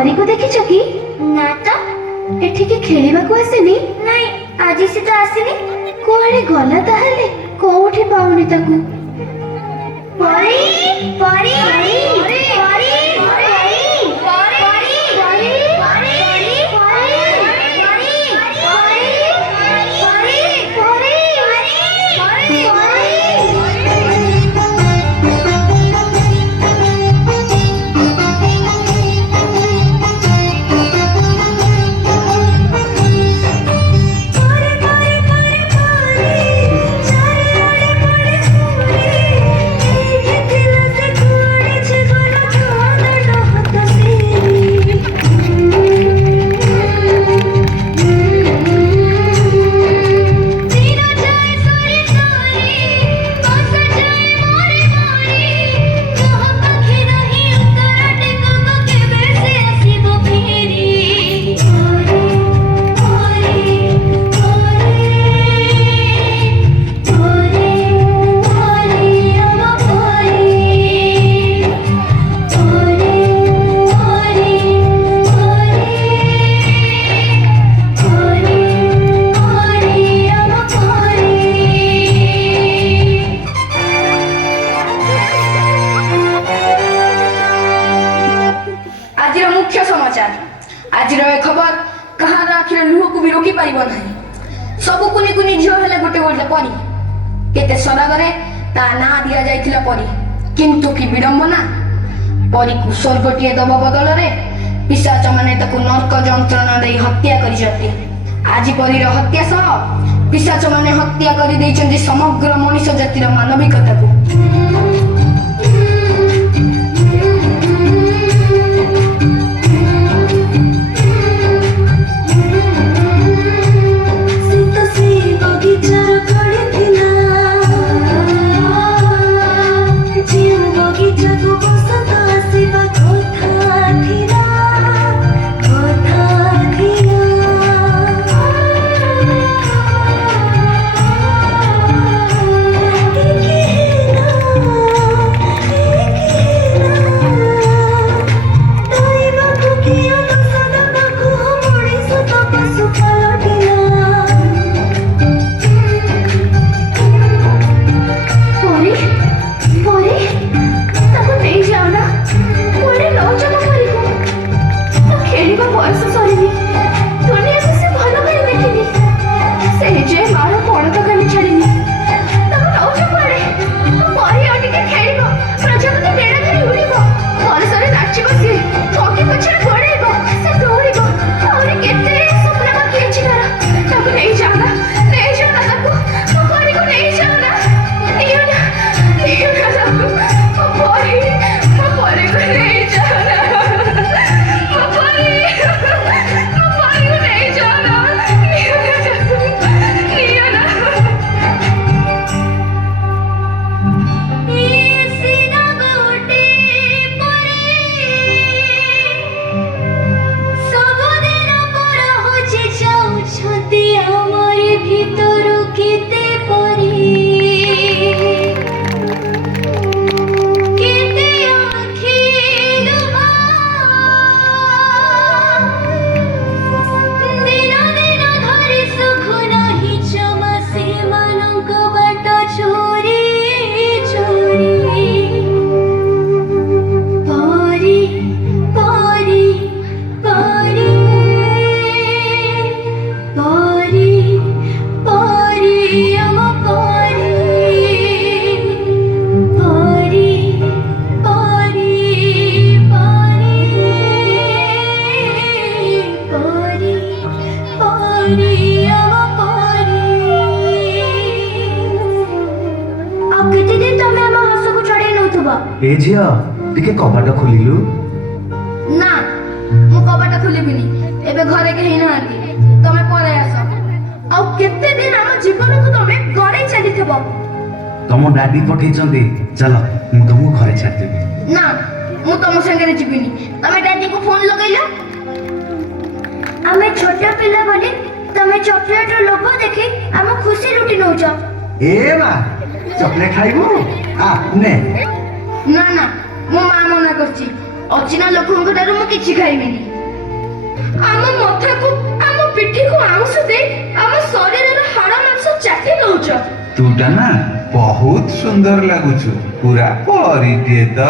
परी को देखी कि ना तो एठिके खेलिबा को आसेनी नहीं आज से तो आसीनी कोआडे गला ताहले कोउठी पाउनी ताकू परी परी परी परी आज खबर कहाँ आखिर लुह को भी रोकी पारिब नहीं सब कुनी कुनी झील हेले गोटे गोटे परी केते सरगरे ता ना दिया जाइथिला परी किंतु कि विडंबना परी को स्वर्गटिए दब बदल रे पिशाच माने ताकू नरक जंत्रणा दे हत्या करिसथि आज परीर हत्या सह पिशाच माने हत्या करि दैछन्ति समग्र मनुष्य जातिर मानविकता को ଆଉ କେତେ ଦିନ ତମେ ଆମ ହସକୁ ଛଡେଇ ନଉଥିବ? ଏ ଝିଅ ଟିକେ କବାଟ ଖୋଲିଲୁ। ନା ମୁଁ କବାଟ ଖୋଲିବିନି, ଏବେ ଘରେ କେହି ନାହାନ୍ତି, ତମେ ପଳେଇ ଆସ। ଆଉ କେତେ ଦିନ ଆମ ଜୀବନକୁ ତମେ ଗড়େଇ ଚାଲିଥିବ? ତମ ଡାଡି ପଠେଇଛନ୍ତି, ଚାଲ ମୁଁ ତମକୁ ଘରେ ଛାଡ଼ିଦେବି। ନା ମୁଁ ତମ ସାଙ୍ଗରେ ଯିବିନି, ତମେ ଡାଡିଙ୍କୁ ଫୋନ ଲଗେଇଲ। ଆମେ ଛୋଟ ପିଲା ବୋଲି ତମେ ଚକୋଲେଟର ଲୋଭ ଦେଖି ଆମ ଖୁସି ଲୁଟି ନଉଛ। ଏ ମା ଚକଲେଟ ଖାଇବୁ? ନେ। ନା ନା ମୋ ମା ମନା କରୁଛି, ଅଚିହ୍ନା ଲୋକଙ୍କ ଠାରୁ ମୁଁ କିଛି ଖାଇବିନି। ଆମ ମଥାକୁ ଆମ ପିଠିକୁ ଆଉଁସ ଦେଇ ଆମ ଶରୀରର ହାଡ଼ ମାଂସ ଚାଟି ନଉଛ। ତୁଟା ନା ବହୁତ ସୁନ୍ଦର ଲାଗୁଛୁ, ପୁରା ପରିଟିଏ ତ।